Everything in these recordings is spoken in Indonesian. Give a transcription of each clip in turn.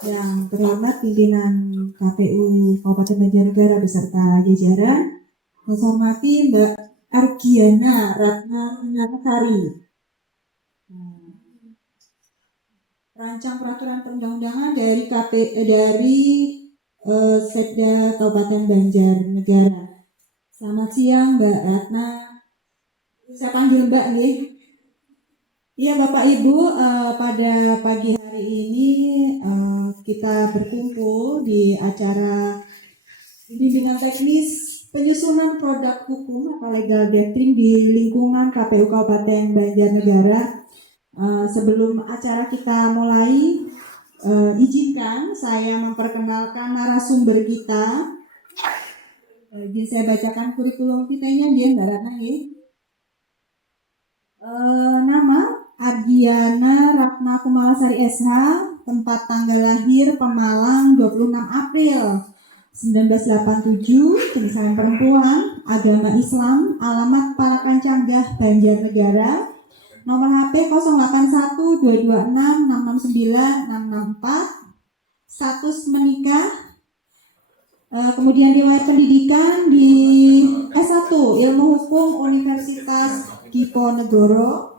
Yang terhormat pimpinan KPU Kabupaten Banjarnegara beserta jajaran, saya hormati Mbak Argiana Ratna Sari, perancang peraturan perundang-undangan dari Setda Kabupaten Banjarnegara. Selamat siang Mbak Ratna. Saya panggil Mbak nih. Iya Bapak Ibu, pada pagi hari ini kita berkumpul di acara bimbingan teknis penyusunan produk hukum atau legal drafting di lingkungan KPU Kabupaten Banjarnegara. Sebelum acara kita mulai, izinkan saya memperkenalkan narasumber kita. Izin saya bacakan kurikulum kitanya dia Mbak Ratna ya. Nama Argiana Ratna Kumalasari SH, tempat tanggal lahir Pemalang 26 April 1987, jenis kelamin perempuan, agama Islam, alamat Parakan Canggah, Banjarnegara, nomor HP 081226669664, status menikah, kemudian riwayat pendidikan di S1 Ilmu Hukum Universitas Diponegoro.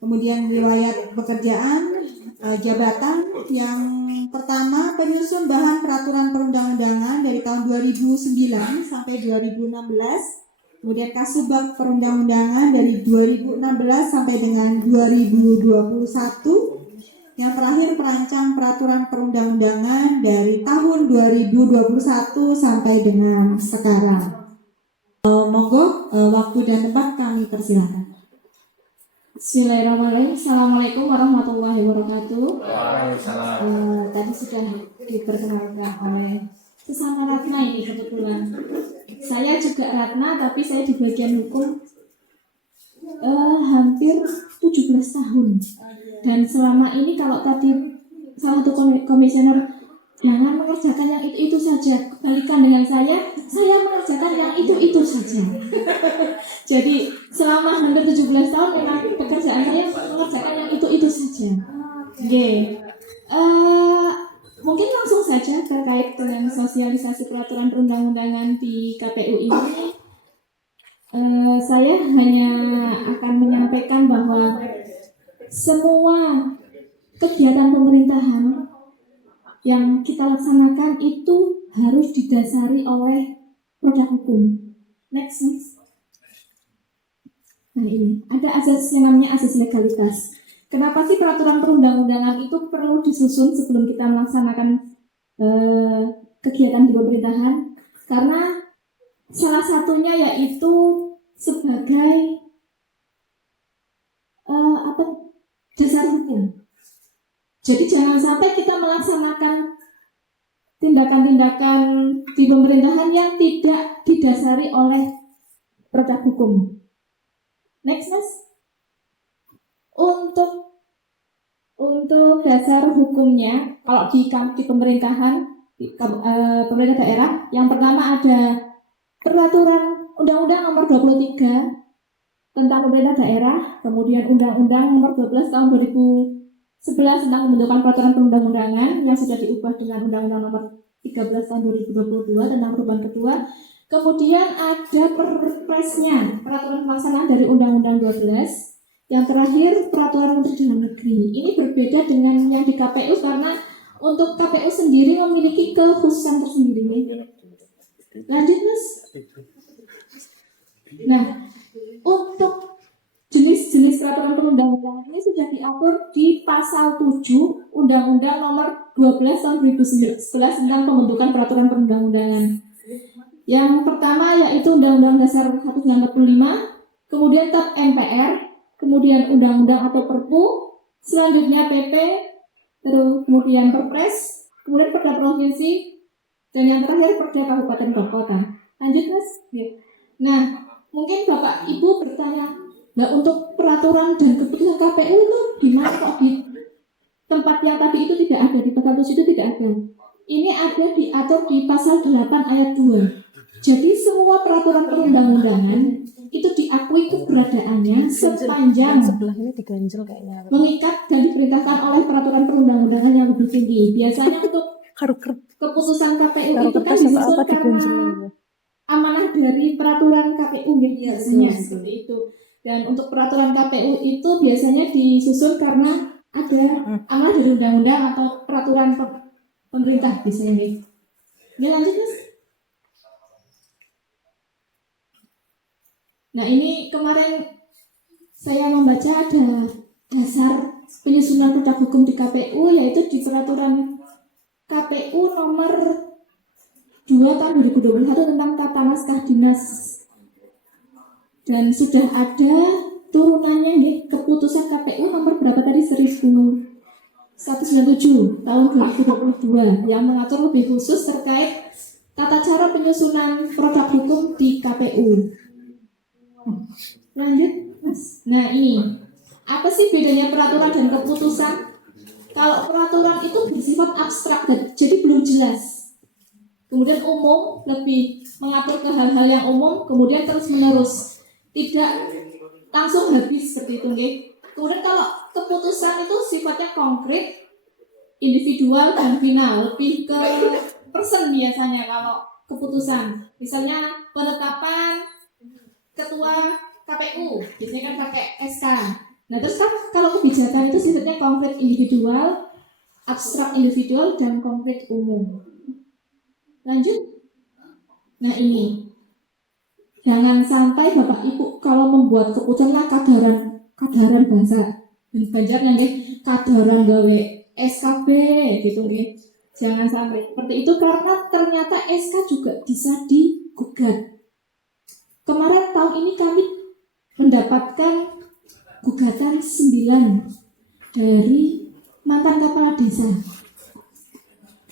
Kemudian riwayat pekerjaan, jabatan yang pertama penyusun bahan peraturan perundang-undangan dari tahun 2009 sampai 2016. Kemudian kasubag perundang-undangan dari 2016 sampai dengan 2021. Yang terakhir perancang peraturan perundang-undangan dari tahun 2021 sampai dengan sekarang. Monggo waktu dan tempat kami persilahkan. Bismillahirrahmanirrahim. Assalamualaikum warahmatullahi wabarakatuh. Tadi sudah diperkenalkan oleh sesama Ratna ini kebetulan. Saya juga Ratna, tapi saya di bagian hukum hampir 17 tahun. Dan selama ini kalau tadi salah satu komisioner jangan mengerjakan yang itu saja, kebalikan dengan saya mengerjakan yang itu saja. Jadi selama hampir 17 tahun memang pekerjaan saya mengerjakan yang itu saja. Mungkin langsung saja terkait dengan sosialisasi peraturan perundang-undangan di KPU ini. Saya hanya akan menyampaikan bahwa semua kegiatan pemerintahan yang kita laksanakan itu harus didasari oleh produk hukum. Next. Nah ini, ada asas yang namanya asas legalitas. Kenapa sih peraturan perundang-undangan itu perlu disusun sebelum kita melaksanakan kegiatan di pemerintahan? Karena salah satunya yaitu sebagai dasar hukum. Jadi jangan sampai kita melaksanakan tindakan-tindakan di pemerintahan yang tidak didasari oleh produk hukum. Next. Untuk dasar hukumnya, kalau di pemerintahan, pemerintah daerah, yang pertama ada peraturan Undang-Undang Nomor 23 tentang pemerintah daerah, kemudian Undang-Undang Nomor 12 tahun 2011 tentang pembentukan peraturan perundang-undangan yang sudah diubah dengan Undang-Undang Nomor 13 tahun 2022 tentang perubahan kedua. Kemudian ada perpresnya, peraturan pelaksanaan dari Undang-Undang 12. Yang terakhir peraturan Menteri Dalam Negeri. Ini berbeda dengan yang di KPU karena untuk KPU sendiri memiliki kekhususan tersendiri. Lanjut Mas. Nah, untuk jenis-jenis peraturan perundang-undangan ini sudah diatur di pasal 7 Undang-Undang Nomor 12 tahun 2011 tentang pembentukan peraturan perundang-undangan. Yang pertama yaitu Undang-Undang Dasar 1945, kemudian TAP MPR, kemudian Undang-Undang atau Perpu, selanjutnya PP, terus kemudian Perpres, kemudian Perda Provinsi, dan yang terakhir Perda Kabupaten Kota. Lanjut Mas. Nah, mungkin Bapak Ibu bertanya, nah untuk peraturan dan keputusan KPU itu gimana kok di tempat yang tadi itu tidak ada, di pasal 7 itu tidak ada. Ini ada diatur di pasal 8 ayat 2. Jadi semua peraturan perundang-undangan itu diakui keberatan keberadaannya sepanjang sebelah ini diganjel kayaknya. mengikat dan diperintahkan oleh peraturan perundang-undangan yang lebih tinggi. Biasanya untuk Karo keputusan KPU karo itu kan kertas apa disusun apa karena diganjel. amanah dari peraturan KPU ya, Iya, biasanya betul. seperti itu. Dan untuk peraturan KPU itu biasanya disusun karena ada amanah dari undang-undang atau peraturan pemerintah biasanya nih. Ini lanjut Mas. Nah ini kemarin saya membaca ada dasar penyusunan produk hukum di KPU, yaitu di peraturan KPU nomor 2 tahun 2021 tentang tata naskah dinas, dan sudah ada turunannya nih, keputusan KPU nomor berapa tadi, 1197 tahun 2022 yang mengatur lebih khusus terkait tata cara penyusunan produk hukum di KPU. Lanjut Mas. Nah ini apa sih bedanya peraturan dan keputusan? Kalau peraturan itu bersifat abstrak dan jadi belum jelas, kemudian umum, lebih mengatur ke hal-hal yang umum, kemudian terus menerus, tidak langsung habis seperti itu nggih. Kemudian kalau keputusan itu sifatnya konkret, individual dan final, lebih ke person biasanya kalau keputusan. Misalnya penetapan ketua KPU, biasanya kan pakai SK. Nah terus kan kalau kebijakan itu sifatnya konkret individual, abstrak individual, dan konkret umum. Lanjut. Nah ini, jangan sampai Bapak Ibu kalau membuat keputusan lah kadaran bahasa Banjar nanti kadaran gawe SKB gitu nggih. Jangan sampai seperti itu karena ternyata SK juga bisa digugat. Kemarin tahun ini kami mendapatkan gugatan 9 dari mantan kepala desa.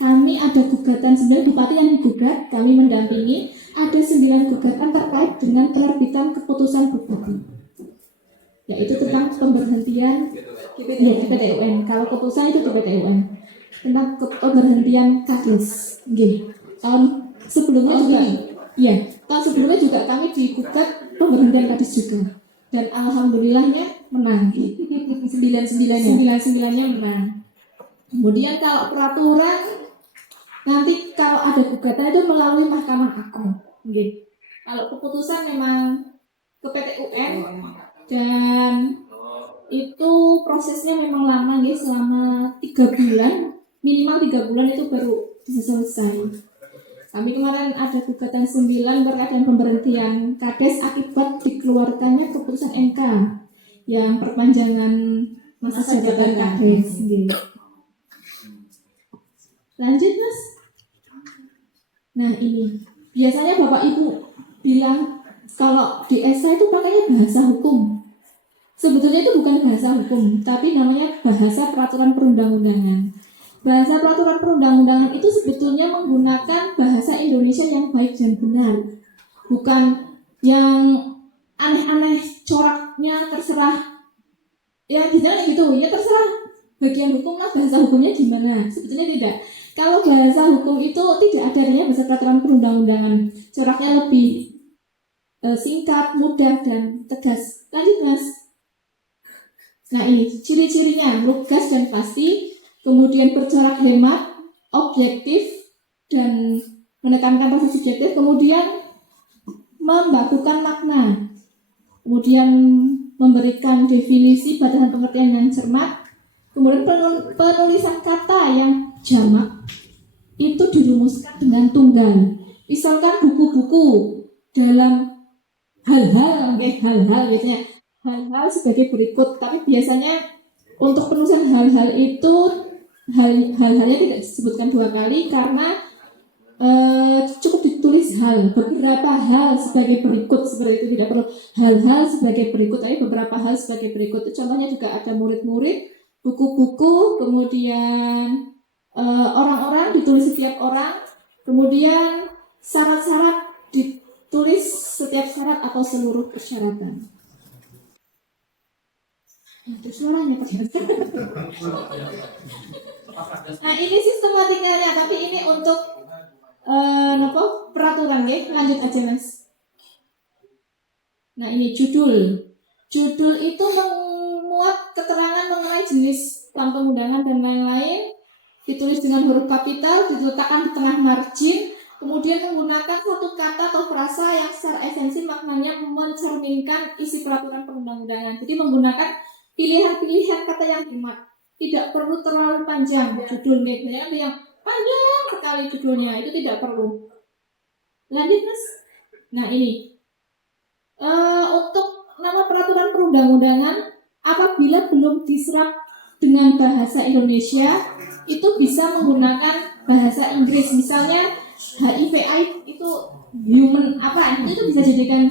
Kami ada gugatan 9 bupati yang digugat, kami mendampingi, ada 9 gugatan terkait dengan penerbitan keputusan bupati, yaitu tentang pemberhentian PTUN. Kalau keputusan itu di PTUN tentang pemberhentian Kades. Tahun sebelumnya juga, iya, tahun sebelumnya juga kami digugat pemberhentian Kades juga, dan alhamdulillahnya menang. 9-9-nya menang. Kemudian kalau peraturan nanti kalau ada gugatan itu melalui Mahkamah Agung. Kalau keputusan memang ke PT-UN dan itu prosesnya memang lama selama 3 bulan, minimal 3 bulan itu baru bisa selesai. Kami kemarin ada gugatan 9 terkait dengan pemberhentian Kades akibat dikeluarkannya keputusan MK yang perpanjangan masa jabatan Kades. Lanjut Mas. Nah ini biasanya Bapak Ibu bilang kalau di SK itu pakainya bahasa hukum. Sebetulnya itu bukan bahasa hukum, tapi namanya bahasa peraturan perundang-undangan. Bahasa peraturan perundang-undangan itu sebetulnya menggunakan bahasa Indonesia yang baik dan benar, bukan yang aneh-aneh, coraknya terserah. Ya gitu, ya terserah bagian hukum lah bahasa hukumnya gimana. Sebetulnya tidak. Kalau bahasa hukum itu tidak ada adanya bahasa peraturan perundang-undangan, coraknya lebih singkat, mudah, dan tegas. Lanjut Mas. Nah ini ciri-cirinya lugas dan pasti, kemudian bercorak hemat, objektif, dan menekankan rasa subjektif, kemudian membakukan makna, kemudian memberikan definisi batasan pengertian yang cermat, kemudian penulisan kata yang jamak itu dirumuskan dengan tunggal. Misalkan buku-buku dalam hal-hal biasanya hal-hal sebagai berikut, tapi biasanya untuk penulisan hal-hal itu hal-halnya tidak disebutkan 2 kali karena cukup ditulis beberapa hal sebagai berikut, seperti itu, tidak perlu hal-hal sebagai berikut, tapi beberapa hal sebagai berikut. Contohnya juga ada murid-murid, buku-buku, kemudian orang-orang ditulis setiap orang, kemudian syarat-syarat ditulis setiap syarat atau seluruh persyaratan. Itu suaranya Nah ini sistematikanya, tapi ini untuk peraturan ya. Lanjut aja Mas. Nah ini judul. Judul itu memuat keterangan mengenai jenis bank pengundangan dan lain-lain, ditulis dengan huruf kapital, diletakkan di tengah margin, kemudian menggunakan satu kata atau frasa yang secara esensi maknanya mencerminkan isi peraturan perundang-undangan. Jadi menggunakan pilihan-pilihan kata yang hemat. Tidak perlu terlalu panjang judulnya, ada yang panjang sekali judulnya, itu tidak perlu. Lanjut Mas. Nah ini untuk nama peraturan perundang-undangan apabila belum diserap dengan bahasa Indonesia itu bisa menggunakan bahasa Inggris, misalnya HIVI itu human apa itu bisa jadikan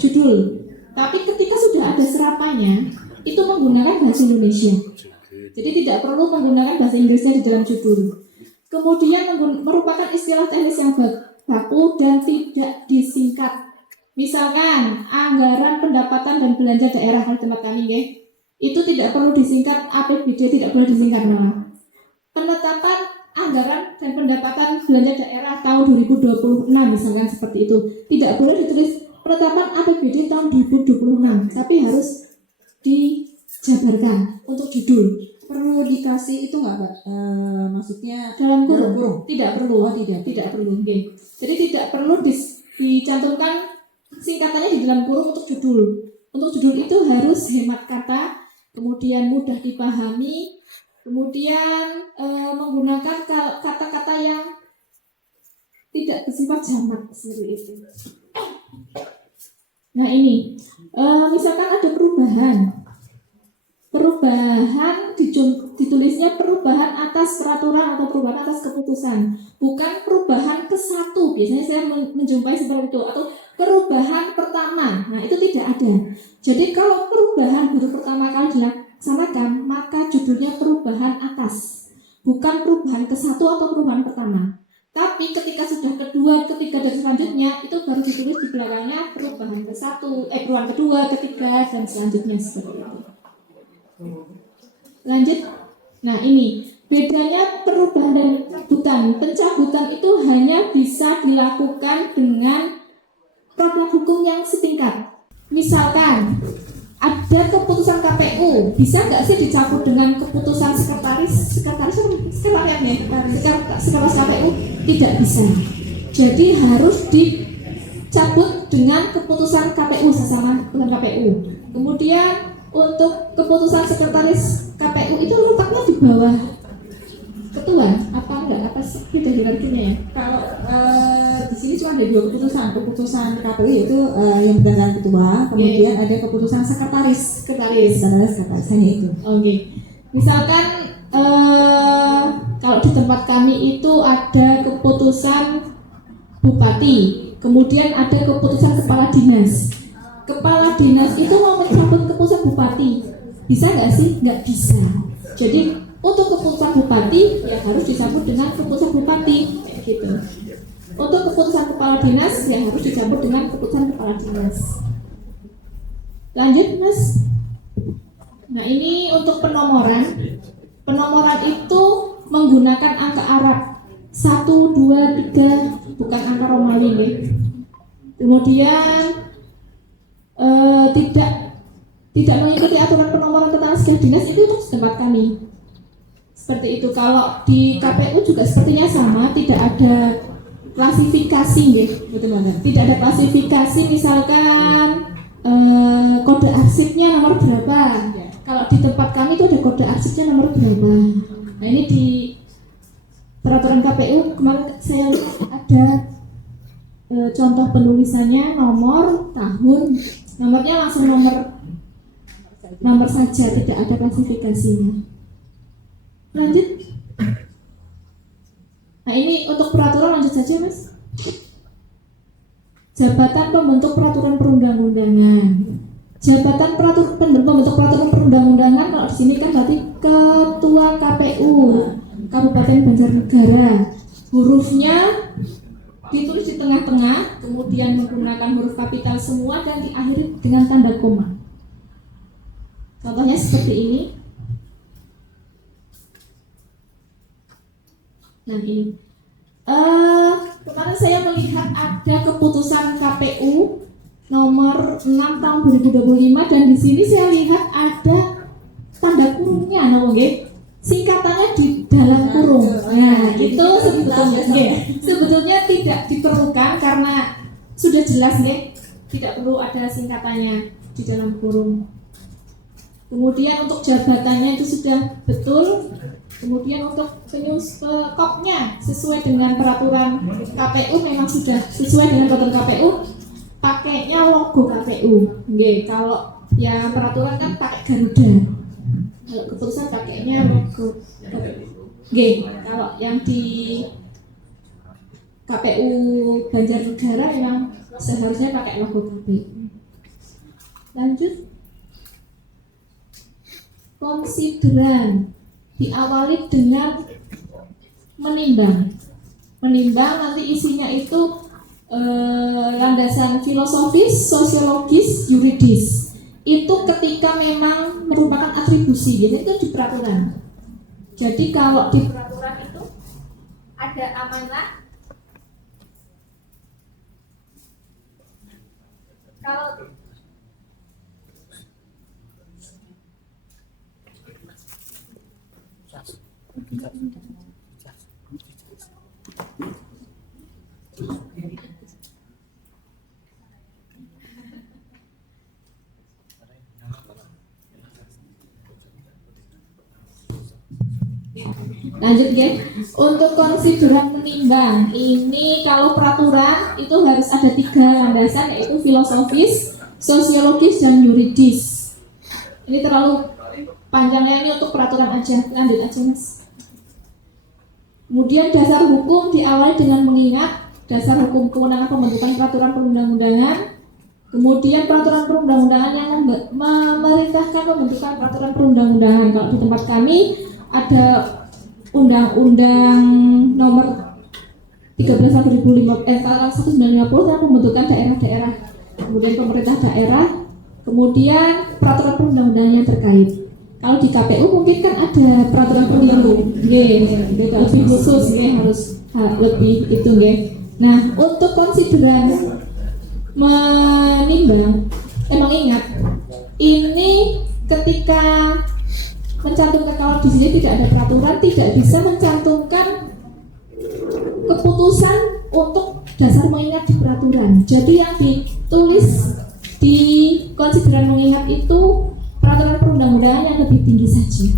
judul, tapi ketika sudah ada serapannya itu menggunakan bahasa Indonesia, jadi tidak perlu menggunakan bahasa Inggrisnya di dalam judul. Kemudian merupakan istilah teknis yang baku dan tidak disingkat. Misalkan anggaran pendapatan dan belanja daerah di tempat kami ya, itu tidak perlu disingkat APBD, tidak perlu disingkat malah. Penetapan anggaran dan pendapatan belanja daerah tahun 2026 misalkan seperti itu, tidak boleh ditulis penetapan APBD tahun 2026, tapi harus dijabarkan untuk judul. Perlu dikasih itu nggak Pak? Maksudnya Dalam kurung? Tidak perlu. Oh tidak perlu. Okay. Jadi tidak perlu dicantumkan singkatannya di dalam kurung untuk judul. Untuk judul itu harus hemat kata, kemudian mudah dipahami, kemudian menggunakan kata-kata yang tidak bersifat jamak seperti itu. Nah ini, misalkan ada perubahan ditulisnya perubahan atas peraturan atau perubahan atas keputusan, bukan perubahan ke satu. Biasanya saya menjumpai seperti itu, atau perubahan pertama. Nah itu tidak ada. Jadi kalau perubahan baru pertama kali dilaksanakan, maka judulnya perubahan atas, bukan perubahan ke satu atau perubahan pertama. Tapi ketika sudah kedua, ketiga dan selanjutnya itu baru ditulis di belakangnya perubahan ke satu, perubahan kedua, ketiga dan selanjutnya seperti itu. Lanjut. Nah ini bedanya perubahan dan pencabutan. Pencabutan itu hanya bisa dilakukan dengan produk hukum yang setingkat. Misalkan ada keputusan KPU, bisa nggak sih dicabut dengan keputusan sekretaris KPU? Tidak bisa. Jadi harus dicabut dengan keputusan KPU sesama dengan KPU. Kemudian untuk keputusan sekretaris KPU itu letaknya di bawah ketua, apa enggak? Apa sih kita artinya ya? Kalau di sini cuma ada dua keputusan KPU itu yang berdasarkan ketua, kemudian ada keputusan sekretaris hanya itu. Oke. Misalkan kalau di tempat kami itu ada keputusan bupati, kemudian ada keputusan kepala dinas. Kepala dinas itu mau mencabut keputusan bupati, bisa nggak sih? Nggak bisa. Jadi untuk keputusan bupati ya harus disambut dengan keputusan bupati, kayak gitu. Untuk keputusan kepala dinas ya harus disambut dengan keputusan kepala dinas. Lanjut Mas. Nah ini untuk penomoran. Penomoran itu menggunakan angka Arab 1, 2, 3, bukan angka Romawi nih. Kemudian tidak mengikuti aturan penomoran tentang segala dinas itu untuk tempat kami. Seperti itu. Kalau di KPU juga sepertinya sama, tidak ada klasifikasi ya, betul banget. Tidak ada klasifikasi, misalkan kode arsipnya nomor berapa. Kalau di tempat kami itu ada kode arsipnya nomor berapa. Nah ini di peraturan KPU kemarin saya lihat ada contoh penulisannya nomor, tahun, nomornya langsung nomor saja, tidak ada klasifikasinya. Lanjut. Nah ini untuk peraturan lanjut saja Mas. Jabatan pembentuk peraturan perundang-undangan. Jabatan pembentuk peraturan perundang-undangan kalau di sini kan berarti Ketua KPU Kabupaten Banjarnegara. Hurufnya ditulis di tengah-tengah, kemudian menggunakan huruf kapital semua dan diakhiri dengan tanda koma. Contohnya seperti ini. Nah ini kemarin saya melihat ada keputusan KPU nomor 6 tahun 2025, dan di sini saya lihat ada tanda kurungnya, singkatannya di dalam kurung. Nah, itu sebetulnya tidak diperlukan karena sudah jelas tidak perlu ada singkatannya di dalam kurung. Kemudian untuk jabatannya itu sudah betul. Kemudian untuk koknya sesuai dengan peraturan KPU, memang sudah sesuai dengan peraturan KPU, pakainya logo KPU. Kalau yang peraturan kan pakai Garuda, kalau keputusan pakainya logo KPU. Kalau yang di KPU Banjarnegara memang seharusnya pakai logo KPU. Lanjut. Konsideran diawali dengan menimbang. Menimbang nanti isinya itu landasan filosofis, sosiologis, yuridis. Itu ketika memang merupakan atribusi, jadi itu di peraturan. Jadi kalau di peraturan itu ada amanah. Kalau lanjut untuk konsideran menimbang ini, kalau peraturan itu harus ada 3 landasan, yaitu filosofis, sosiologis, dan yuridis. Ini terlalu panjangnya, ini untuk peraturan aja, lanjut aja Mas. Kemudian dasar hukum diawali dengan mengingat dasar hukum kewenangan pembentukan peraturan perundang-undangan. Kemudian peraturan perundang-undangan yang memerintahkan pembentukan peraturan perundang-undangan. Kalau di tempat kami ada Undang-Undang nomor 13 tahun 1950 tentang pembentukan daerah-daerah, kemudian pemerintah daerah, kemudian peraturan perundang-undangan yang terkait. Kalau di KPU mungkin kan ada peraturan pemilu, lebih khusus, harus lebih itu. Nah, untuk konsideran menimbang, mengingat ini ketika mencantumkan, kalau di sini tidak ada peraturan, tidak bisa mencantumkan keputusan untuk dasar mengingat di peraturan. Jadi yang ditulis di konsideran mengingat itu peraturan perundang-undangan yang lebih tinggi saja.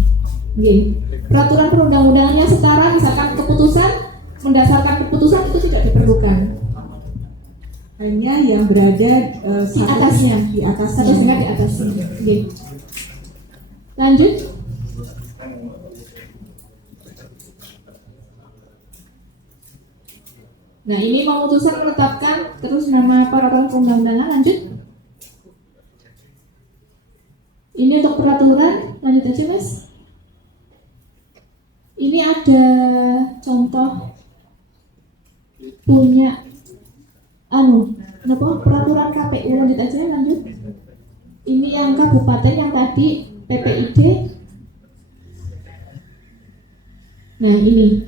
Peraturan perundang-undangan yang setara, misalkan keputusan, mendasarkan keputusan itu tidak diperlukan. Hanya yang berada di atasnya, satu tingkat di atasnya. Lanjut. Nah, ini memutuskan menetapkan terus nama peraturan perundang-undangan. Lanjut. Ini untuk peraturan, lanjut aja Mas. Ini ada contoh punya peraturan KPU, lanjut aja, lanjut. Ini yang kabupaten yang tadi PPID. Nah, ini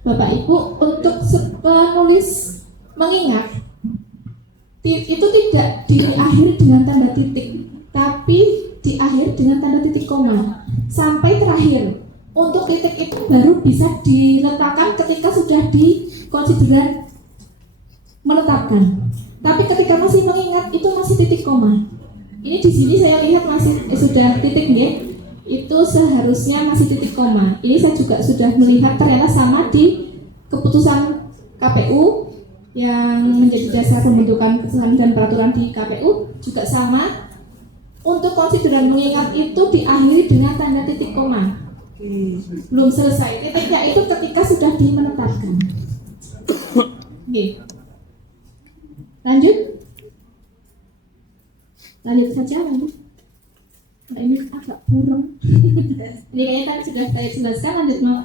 Bapak Ibu, untuk penulis mengingat itu tidak diakhiri dengan tanda titik, tapi diakhiri dengan tanda titik koma sampai terakhir. Untuk titik itu baru bisa diletakkan ketika sudah di konsideran menetapkan. Tapi ketika masih mengingat itu masih titik koma. Ini di sini saya lihat masih sudah titik itu seharusnya masih titik koma. Ini saya juga sudah melihat ternyata sama di keputusan KPU yang menjadi dasar pembentukan keputusan dan peraturan di KPU juga sama. Untuk konsideran mengingat itu diakhiri dengan tanda titik koma. Belum selesai. Titiknya itu ketika sudah dimenetapkan. Lanjut. Lanjut saja, lanjut. Nah, ini agak kurang. Ini kayaknya tadi sudah saya jelaskan, lanjut mau.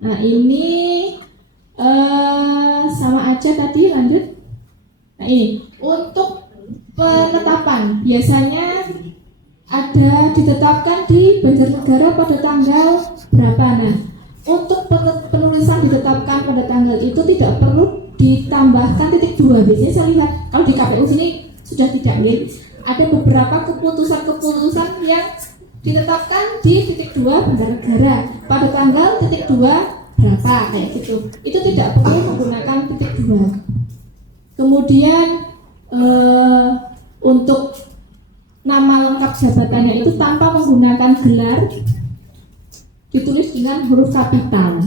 Nah, ini sama aja tadi, lanjut. Nah, ini untuk penetapan biasanya ada ditetapkan di Banjarnegara pada tanggal berapa. Nah, untuk penulisan ditetapkan pada tanggal itu tidak perlu ditambahkan titik 2. Biasanya saya lihat kalau di KPU sini sudah tidak ya. Ada beberapa keputusan-keputusan yang ditetapkan di titik 2 Banjarnegara pada tanggal titik 2 berapa kayak gitu. Itu tidak perlu menggunakan titik 2. Kemudian untuk nama lengkap jabatannya itu tanpa menggunakan gelar, ditulis dengan huruf kapital.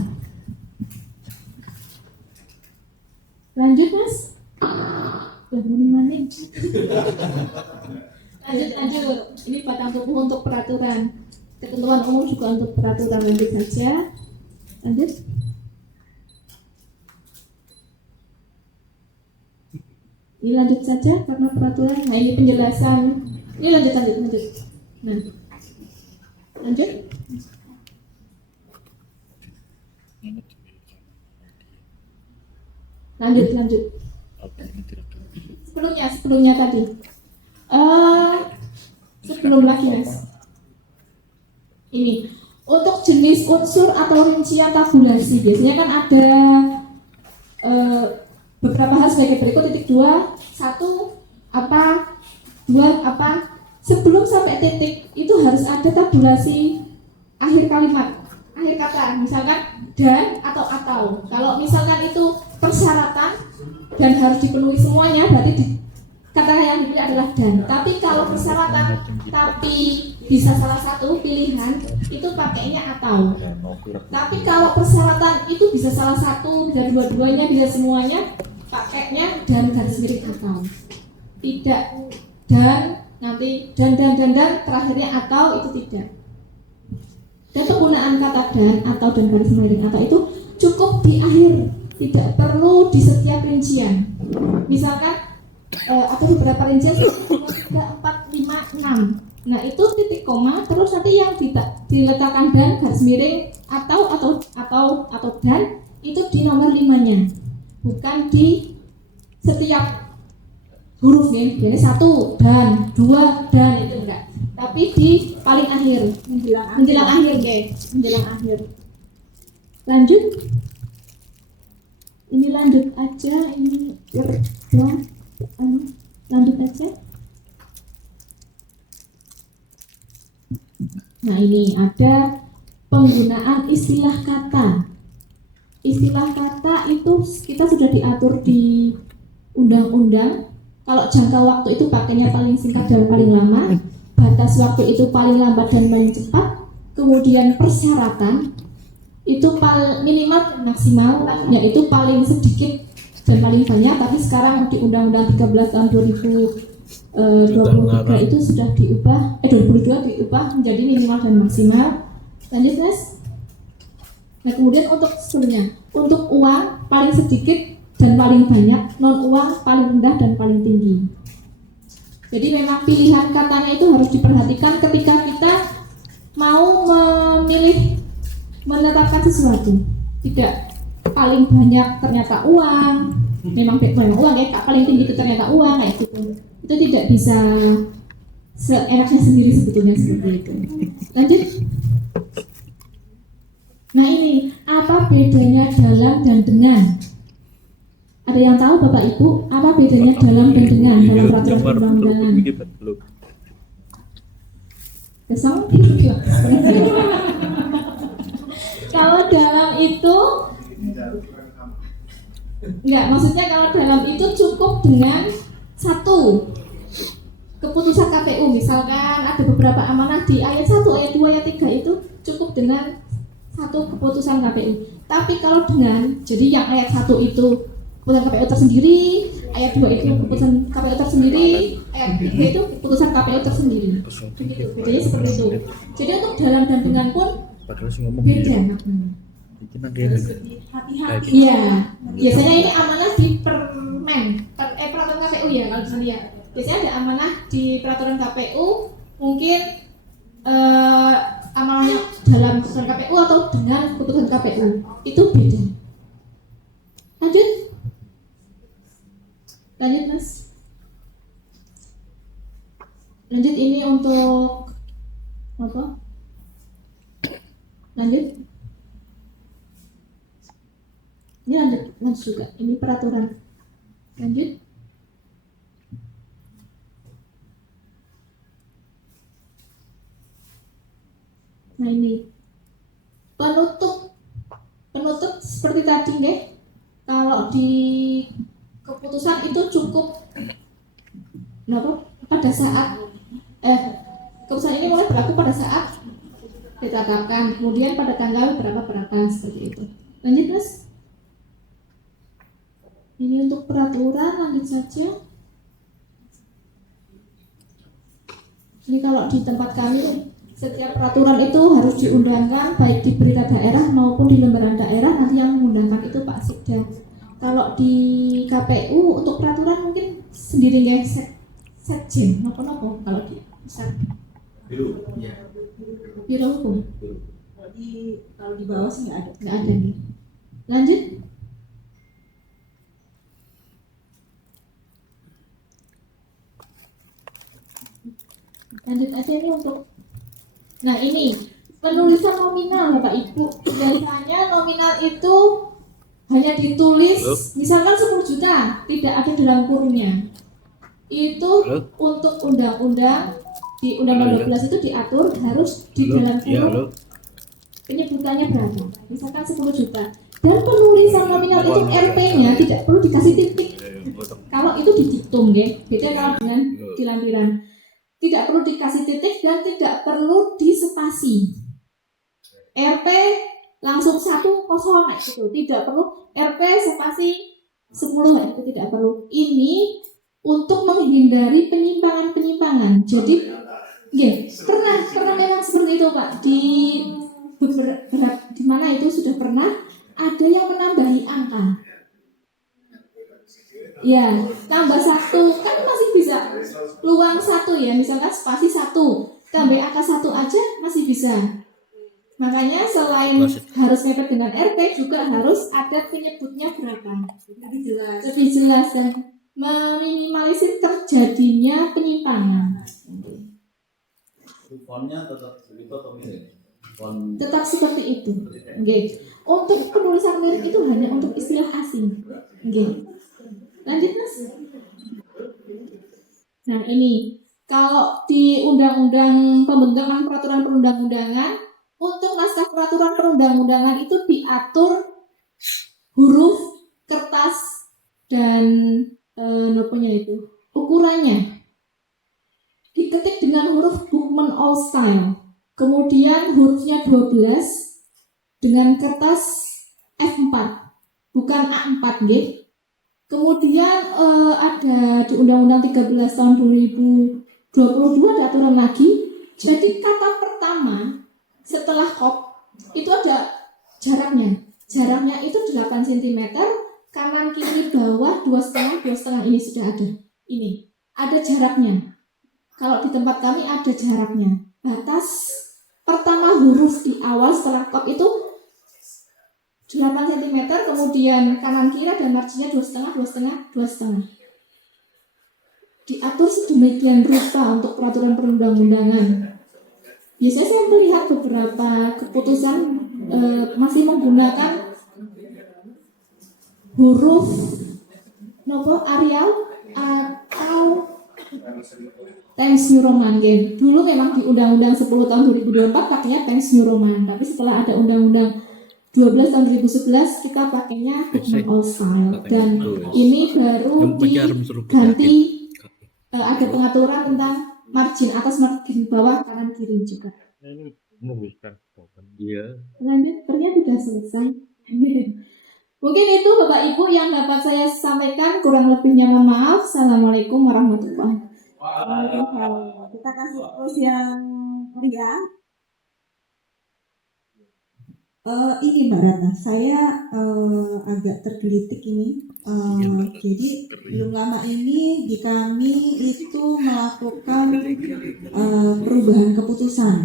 Lanjut Mas. Maning. Lanjut. Ini batang tubuh untuk peraturan. Ketentuan umum juga untuk peraturan. Lanjut saja. Lanjut. Ini lanjut saja karena peraturan. Nah ini penjelasan. Ini lanjut. Nah, lanjut. Lanjut. Sebelumnya tadi. Sebelum lagi Mas. Ini untuk jenis unsur atau rincian tabulasi biasanya kan ada beberapa hal sebagai berikut. Titik 2, 1 apa, 2 apa. Sebelum sampai titik itu harus ada tabulasi akhir kalimat, akhir kata, misalkan dan atau. Kalau misalkan itu persyaratan dan harus dipenuhi semuanya, berarti kata yang dipilih adalah dan. Tapi kalau persyaratan tapi bisa salah satu pilihan, itu pakainya atau. Tapi kalau persyaratan itu bisa salah satu, bisa dua-duanya, bisa semuanya, pakainya dan garis miring atau. Tidak dan nanti dan terakhirnya atau, itu tidak. Dan penggunaan kata dan atau dan garis miring atau itu cukup di akhir, tidak perlu di setiap rincian. Misalkan atau beberapa rincian 1, 2, 3, 4, 5, 6. Nah itu titik koma, terus nanti yang diletakkan dan garis miring atau dan itu di nomor 5-nya, bukan di setiap huruf nih. Jadi 1 dan 2 dan itu enggak, tapi di paling akhir, menjelang akhir guys, menjelang akhir. Lanjut. Ini lanjut aja, ini lanjut aja. Nah ini ada penggunaan istilah kata. Istilah kata itu kita sudah diatur di undang-undang. Kalau jangka waktu itu pakainya paling singkat dan paling lama, batas waktu itu paling lambat dan paling cepat. Kemudian persyaratan itu minimal dan maksimal, yaitu paling sedikit dan paling banyak. Tapi sekarang di Undang-Undang 13 tahun 2023 itu sudah diubah, 2022 diubah menjadi minimal dan maksimal. Lanjut Mas. Nah kemudian untuk sebelumnya, untuk uang paling sedikit dan paling banyak, non uang paling rendah dan paling tinggi. Jadi memang pilihan katanya itu harus diperhatikan ketika kita mau memilih menetapkan sesuatu. Tidak paling banyak ternyata uang, memang banyak uang ya, paling tinggi itu ternyata uang kayak gitu. Itu tidak bisa seenaknya sendiri sebetulnya seperti itu. Lanjut. Nah ini apa bedanya dalam dan dengan? Ada yang tahu Bapak Ibu apa bedanya dalam dan dengan dalam peraturan perundang-undangan? Kesal? Kalau dalam itu enggak, maksudnya kalau dalam itu cukup dengan satu keputusan KPU. Misalkan ada beberapa amanah di ayat 1, ayat 2, ayat 3 itu cukup dengan satu keputusan KPU. Tapi kalau dengan, jadi yang ayat 1 itu keputusan KPU tersendiri, ayat 2 itu keputusan KPU tersendiri, ayat 3 itu keputusan KPU tersendiri. Begitu, bedanya seperti itu. Jadi untuk dalam dan dengan pun beda maknanya. Hati-hati. Iya, biasanya ini amanah di peraturan KPU ya kalau bisa lihat. Biasanya ada amanah di peraturan KPU, mungkin amanahnya dalam keputusan KPU atau dengan keputusan KPU itu beda. Lanjut Mas. Lanjut ini untuk apa? Lanjut Ini lanjut juga. Ini peraturan. Lanjut. Nah ini penutup seperti tadi nggih. Kalau di keputusan itu cukup pada saat keputusan ini mulai berlaku pada saat ditetapkan, kemudian pada tanggal berapa seperti itu. Lanjut Mas. Ini untuk peraturan, lanjut saja. Ini kalau di tempat kami setiap peraturan itu harus diundangkan baik di berita daerah maupun di lembaran daerah, nanti yang mengundangkan itu Pak Sekda. Kalau di KPU untuk peraturan mungkin sendiri nggak sekjen nopo kalau di pusat. Biro hukum. Kalau di bawah sih nggak ada nih. Lanjut. Lanjut aja ini untuk. Nah ini penulisan nominal Bapak Ibu. Biasanya nominal itu hanya ditulis misalkan 10 juta, tidak ada dalam kurungnya. Itu untuk undang-undang di Undang-Undang 12 itu diatur harus di dalam kurung penyebutannya berapa. Misalkan 10 juta. Dan penulisan nominal itu RP-nya tidak perlu dikasih titik. Kalau itu di diktum ya, beda kalau dengan di lampiran. Tidak perlu dikasih titik dan tidak perlu dispasi. RP langsung 1 kosong gitu. Tidak perlu RP spasi 10 itu tidak perlu. Ini untuk menghindari penyimpangan-penyimpangan. Jadi, pernah memang seperti itu Pak. Di mana itu sudah pernah ada yang menambahi angka. Ya, tambah 1 kan masih bisa peluang 1 ya, misalkan spasi 1, tambah angka 1 aja masih bisa. Makanya selain harus mepet dengan RP juga harus ada penyebutnya berapa. Lebih jelas dan meminimalisir terjadinya penyimpangan. Fontnya tetap begitu atau mirip? Tetap seperti itu. Untuk penulisan lirik itu hanya untuk istilah asing. Lanjut Mas. Nah ini kalau di undang-undang pembentukan peraturan perundang-undangan, untuk naskah peraturan perundang-undangan itu diatur huruf, kertas dan ukurannya. Diketik dengan huruf Bookman All Style. Kemudian hurufnya 12 dengan kertas F4, bukan A4 nggih. Kemudian ada di Undang-Undang 13 tahun 2022 ada aturan lagi. Jadi kata pertama setelah kop itu ada jaraknya. Jaraknya itu 8 cm, kanan kiri bawah 2,5 ini sudah ada. Ini ada jaraknya. Kalau di tempat kami ada jaraknya. Batas pertama huruf di awal setelah kop itu 8 cm, kemudian kanan kiri dan marginnya 2,5. Diatur sedemikian rupa untuk peraturan perundang-undangan. Biasanya saya melihat beberapa keputusan masih menggunakan huruf Arial atau Times New Roman. Dulu memang di Undang-Undang 10 tahun 2024 pakainya Times New Roman, tapi setelah ada Undang-Undang 12 tahun 2011 kita pakainya Bookman All Style, dan ini baru diganti ada pengaturan tentang margin atas, margin bawah, kanan kiri juga. Lanjut, ternyata sudah selesai. Mungkin itu Bapak Ibu yang dapat saya sampaikan, kurang lebihnya mohon maaf. Assalamualaikum warahmatullahi wabarakatuh. Kita kasih terus yang Ria. Ini Mbak Ratna, saya agak tergelitik ini. Jadi belum lama ini di kami itu melakukan perubahan keputusan.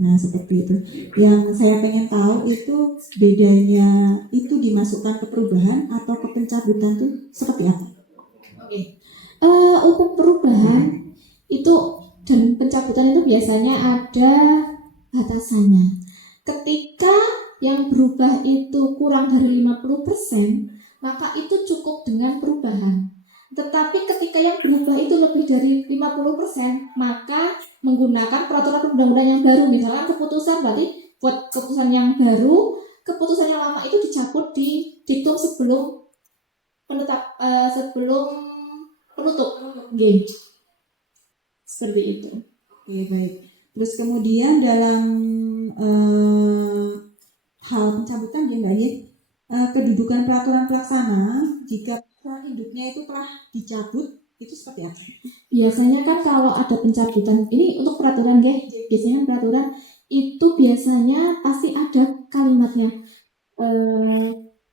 Nah seperti itu. Yang saya pengen tahu itu bedanya itu dimasukkan ke perubahan atau ke pencabutan itu seperti apa? Untuk perubahan itu dan pencabutan itu biasanya ada batasannya. Ketika yang berubah itu kurang dari 50%, maka itu cukup dengan perubahan. Tetapi ketika yang berubah itu lebih dari 50%, maka menggunakan peraturan perundang-undangan yang baru. Misalkan keputusan, berarti buat keputusan yang baru, keputusan yang lama itu dicabut di diktum sebelum penutup. Oke. Seperti itu. Oke, baik. Terus kemudian dalam hal pencabutan ya Mbak Ye, kedudukan peraturan pelaksana jika peraturan induknya itu telah dicabut itu seperti apa? Biasanya kan kalau ada pencabutan, ini untuk peraturan ya, biasanya peraturan itu biasanya pasti ada kalimatnya.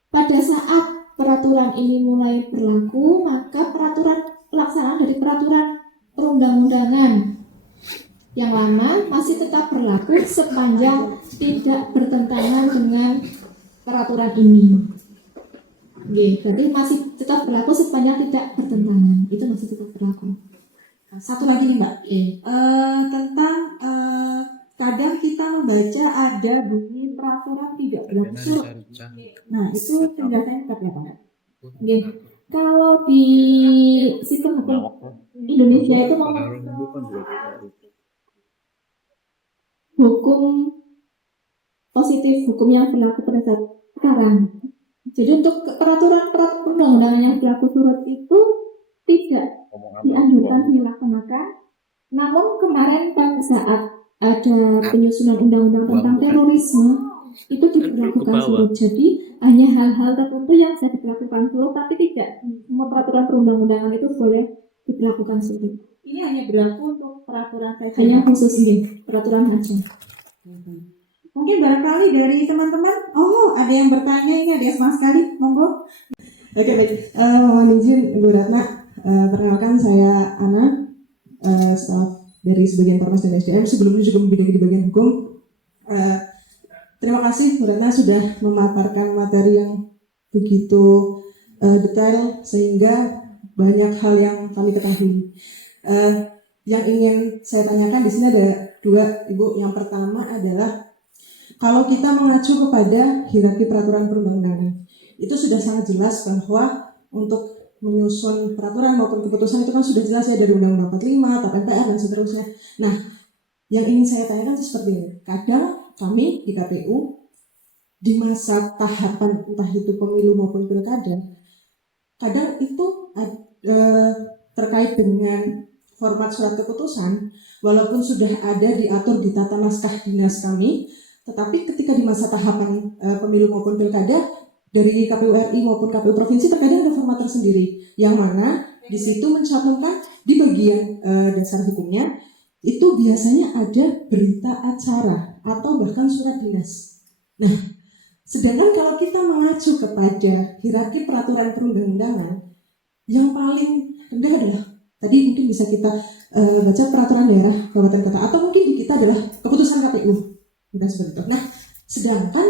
Pada saat peraturan ini mulai berlaku, maka peraturan pelaksanaan dari peraturan perundang-undangan yang lama masih tetap berlaku sepanjang tidak bertentangan dengan peraturan ini. Oke, berarti masih tetap berlaku sepanjang tidak bertentangan. Itu masih tetap berlaku. Satu lagi nih Mbak, Oke. tentang kadang kita membaca ada bunyi peraturan tidak berlaku surut. Nah, itu penjelasannya seperti apa? Oke. Kalau di sistem hukum Indonesia itu mau hukum positif, hukum yang berlaku pada saat sekarang. Jadi untuk peraturan perundang-undangan yang berlaku surut itu tidak dianjurkan dilaksanakan. Namun kemarin pada saat ada penyusunan undang-undang tentang terorisme itu diberlakukan surut. Jadi hanya hal-hal tertentu yang bisa diberlakukan surut, tapi tidak semua peraturan perundang-undangan itu boleh diberlakukan surut. Ini hanya berlaku untuk peraturan saja. Hanya khusus ini peraturan aja. Mungkin barangkali dari teman-teman, ada yang bertanya, ini ada yang sama sekali, monggo. Oke, baik. Mohon izin Bu Ratna, perkenalkan saya Ana, staf dari sebagian Farmas dan SDM, sebelumnya juga membidangi di bagian hukum. Terima kasih Bu Ratna sudah memaparkan materi yang begitu detail sehingga banyak hal yang kami ketahui. Yang ingin saya tanyakan di sini ada dua, Ibu. Yang pertama adalah kalau kita mengacu kepada hierarki peraturan perundang-undangan, itu sudah sangat jelas bahwa untuk menyusun peraturan maupun keputusan itu kan sudah jelas ya dari Undang-Undang 45, Tap MPR dan seterusnya. Nah, yang ingin saya tanyakan seperti ini. Kadang kami di KPU di masa tahapan entah itu pemilu maupun pilkada, kadang itu terkait dengan format surat keputusan, walaupun sudah ada diatur di tata naskah dinas kami, tetapi ketika di masa tahapan pemilu maupun pilkada dari KPU RI maupun KPU provinsi terkadang ada format tersendiri yang mana di situ mencantumkan di bagian dasar hukumnya itu biasanya ada berita acara atau bahkan surat dinas. Nah, sedangkan kalau kita mengacu kepada hierarki peraturan perundang-undangan yang paling rendah adalah tadi mungkin bisa kita baca peraturan daerah kabupaten kota atau mungkin di kita adalah keputusan KPU. Dan seperti itu. Nah, sedangkan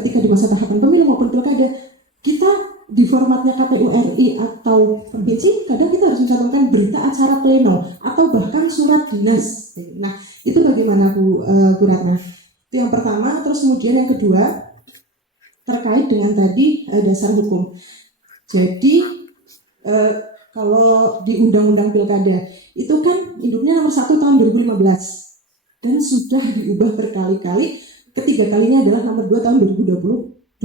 ketika di masa tahapan pemilu maupun pilkada, kita di formatnya KPU RI atau provinsi, kadang kita harus mencantumkan berita acara pleno atau bahkan surat dinas. Nah, itu bagaimana Bu Ratna? Itu yang pertama. Terus kemudian yang kedua terkait dengan tadi dasar hukum. Jadi kalau di Undang-Undang Pilkada itu kan induknya nomor 1 tahun 2015. Dan sudah diubah berkali-kali. Ketiga kalinya adalah nomor 2 tahun 2022.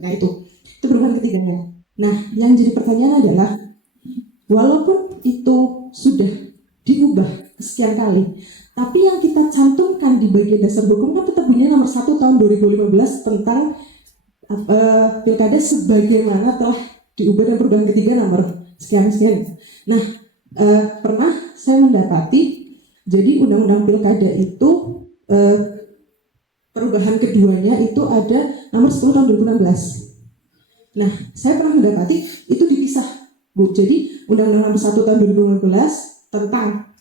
Nah itu perubahan ketiganya. Nah yang jadi pertanyaan adalah walaupun itu sudah diubah sekian kali, tapi yang kita cantumkan di bagian dasar hukum kan tetap bunyinya nomor 1 tahun 2015 tentang pilkada sebagaimana telah diubah dan perubahan ketiga nomor sekian-sekian. Nah pernah saya mendapati jadi Undang-Undang Pilkada itu perubahan keduanya itu ada nomor 10 tahun 2016. Nah, saya pernah mendapati itu dipisah, Bu. Jadi Undang-Undang nomor 1 tahun 2015 tentang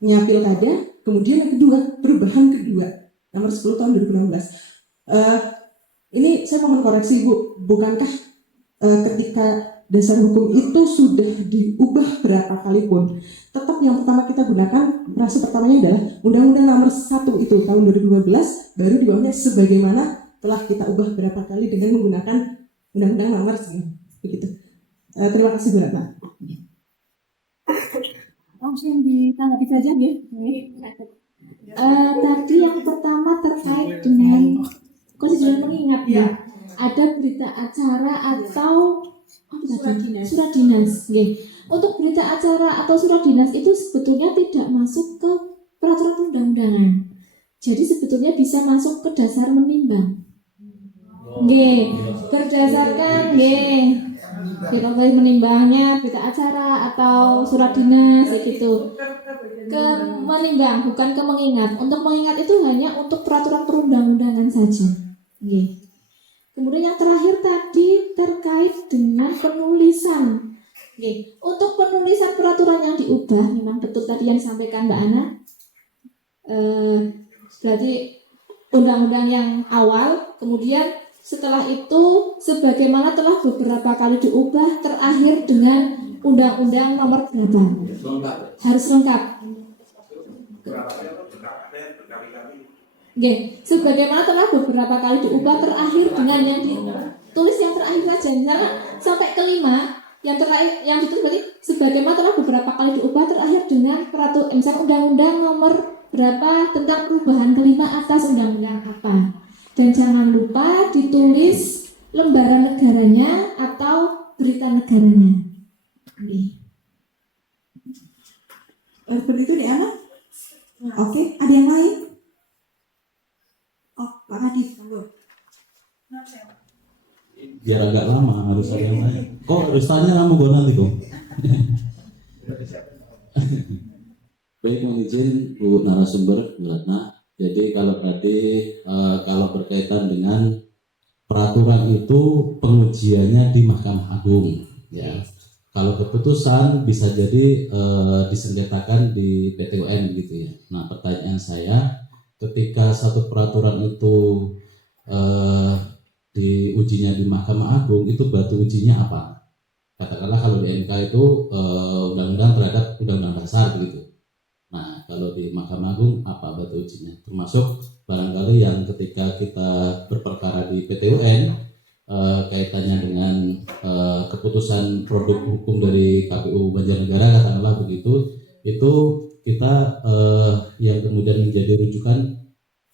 Pilkada, kemudian yang kedua, perubahan kedua nomor 10 tahun 2016. Ini saya mohon koreksi, Bu. Bukankah ketika dasar hukum itu sudah diubah berapa kali pun, tetap yang pertama kita gunakan frase pertamanya adalah Undang-Undang Nomor 1 itu tahun 2012, baru di bawahnya sebagaimana telah kita ubah berapa kali dengan menggunakan Undang-Undang Nomor 1. Begitu. Terima kasih Bu Ratna. Langsung ditanggapi saja ya. Tadi yang pertama terkait dengan konstitusi mengingat ya. Ada berita acara atau surat dinas. Nggih. Untuk berita acara atau surat dinas itu sebetulnya tidak masuk ke peraturan undang-undangan. Jadi sebetulnya bisa masuk ke dasar menimbang. Nggih, berdasarkan nggih. Kita menimbangnya berita acara atau surat dinas gitu. Ke menimbang bukan ke mengingat. Untuk mengingat itu hanya untuk peraturan perundang-undangan saja. Nggih. Kemudian yang terakhir tadi terkait dengan penulisan. Oke. Untuk penulisan peraturan yang diubah, memang betul tadi yang disampaikan Mbak Ana. Berarti undang-undang yang awal, kemudian setelah itu sebagaimana telah beberapa kali diubah, terakhir dengan undang-undang nomor berapa? Harus lengkap. Oke, sebagaimana telah beberapa kali diubah, terakhir dengan yang ditulis yang terakhir saja. Misalnya sampai kelima, yang terakhir yang ditulis berarti sebagaimana telah beberapa kali diubah, terakhir dengan peraturan misalnya undang-undang nomor berapa tentang perubahan kelima atas undang-undang apa. Dan jangan lupa ditulis lembaran negaranya atau berita negaranya. Seperti itu deh Ana. Oke, ada yang lain? Oh, Pak Hadi, monggo. Biar agak lama harus ada yang lain. Kok harus tanya kamu gue nanti kok. Baik, mohon izin Bu narasumber Bu Ratna. Jadi kalau tadi kalau berkaitan dengan peraturan itu pengujiannya di Mahkamah Agung, ya. Kalau keputusan bisa jadi disengketakan di PT UN gitu ya. Nah, pertanyaan saya, ketika satu peraturan itu diujinya di Mahkamah Agung, itu batu ujinya apa? Katakanlah kalau di MK itu undang-undang terhadap undang-undang dasar begitu. Nah, kalau di Mahkamah Agung apa batu ujinya? Termasuk barangkali yang ketika kita berperkara di PT UN kaitannya dengan keputusan produk hukum dari KPU Banjarnegara katakanlah begitu, itu kita yang kemudian menjadi rujukan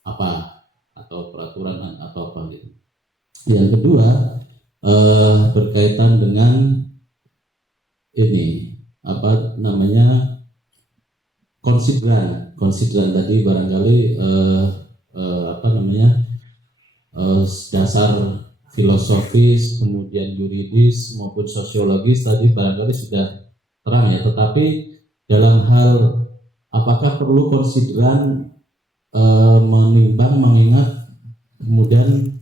apa atau peraturan atau apa gitu. Yang kedua berkaitan dengan ini apa namanya konsideran tadi barangkali apa namanya dasar filosofis kemudian yuridis maupun sosiologis tadi barangkali sudah terang ya, tetapi dalam hal apakah perlu konsideran menimbang mengingat kemudian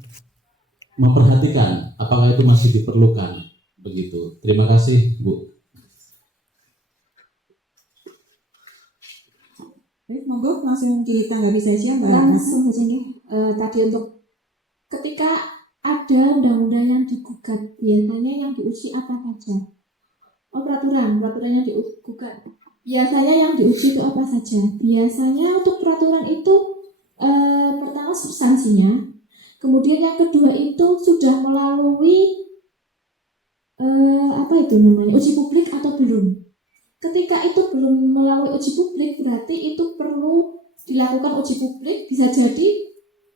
memperhatikan apakah itu masih diperlukan begitu. Terima kasih Bu. Baik, monggo langsung ditanggapi saja Mbak. Langsung saja nih. Tadi untuk ketika ada undang-undang yang digugat, biasanya yang diuji apa saja? Oh, peraturan yang digugat. Biasanya yang diuji itu apa saja? Biasanya untuk peraturan itu pertama substansinya, kemudian yang kedua itu sudah melalui apa itu namanya uji publik atau belum. Ketika itu belum melalui uji publik, berarti itu perlu dilakukan uji publik. Bisa jadi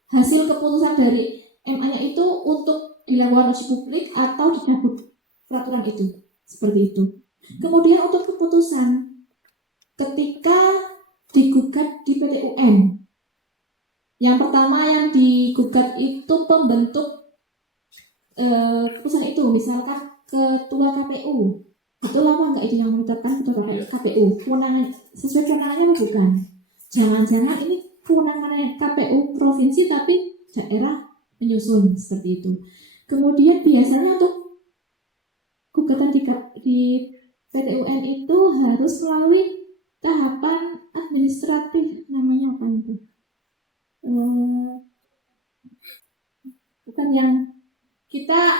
hasil keputusan dari MA-nya itu untuk dilakukan uji publik atau dicabut peraturan itu. Seperti itu. Kemudian untuk keputusan, ketika digugat di PT UN, yang pertama yang digugat itu pembentuk keputusan itu, misalkan ketua KPU. Betul apa enggak itu yang menetapkan ketua KPU? Kewenangan sesuai kewenangannya bukan? Jangan-jangan ini kewenangannya KPU provinsi tapi daerah menyusun seperti itu. Kemudian biasanya untuk gugatan di PT UN itu harus melalui tahapan administratif, namanya apa itu? Bukan yang kita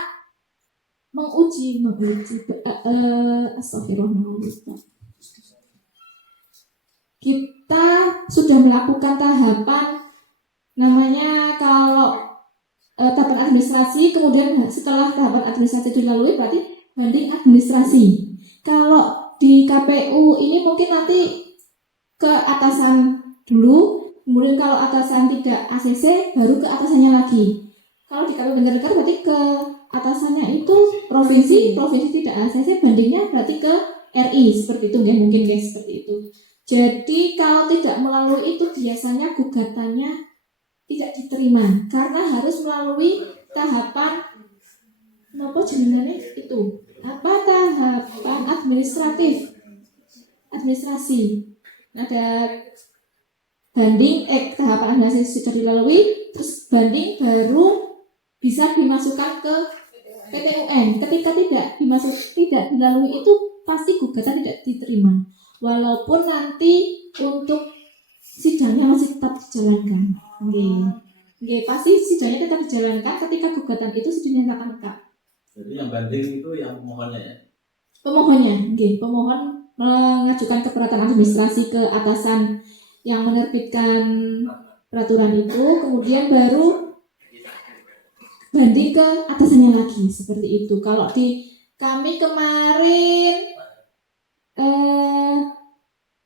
menguji astagfirullah. Kita sudah melakukan tahapan namanya kalau tahapan administrasi, kemudian setelah tahapan administrasi dilalui berarti banding administrasi. Kalau di KPU ini mungkin nanti ke atasan dulu, kemudian kalau atasan tidak ACC baru ke atasannya lagi. Kalau di KPU Banjarnegara berarti ke atasannya itu provinsi tidak ACC bandingnya berarti ke RI, seperti itu ya, mungkin guys, seperti itu. Jadi kalau tidak melalui itu biasanya gugatannya tidak diterima karena harus melalui tahapan apa jenengannya itu tahapan administrasi. Ada banding tahapan administrasi sudah dilalui, terus banding baru bisa dimasukkan ke PT UN. Ketika tidak dilalui itu pasti gugatan tidak diterima. Walaupun nanti untuk sidangnya masih tetap dijalankan. Nggih, pasti sidangnya tetap dijalankan ketika gugatan itu sudah dinyatakan lengkap. Jadi yang banding itu yang pemohonnya ya? Pemohonnya, pemohon mengajukan keberatan administrasi ke atasan yang menerbitkan peraturan itu, kemudian baru banding ke atasannya lagi, seperti itu. Kalau di kami kemarin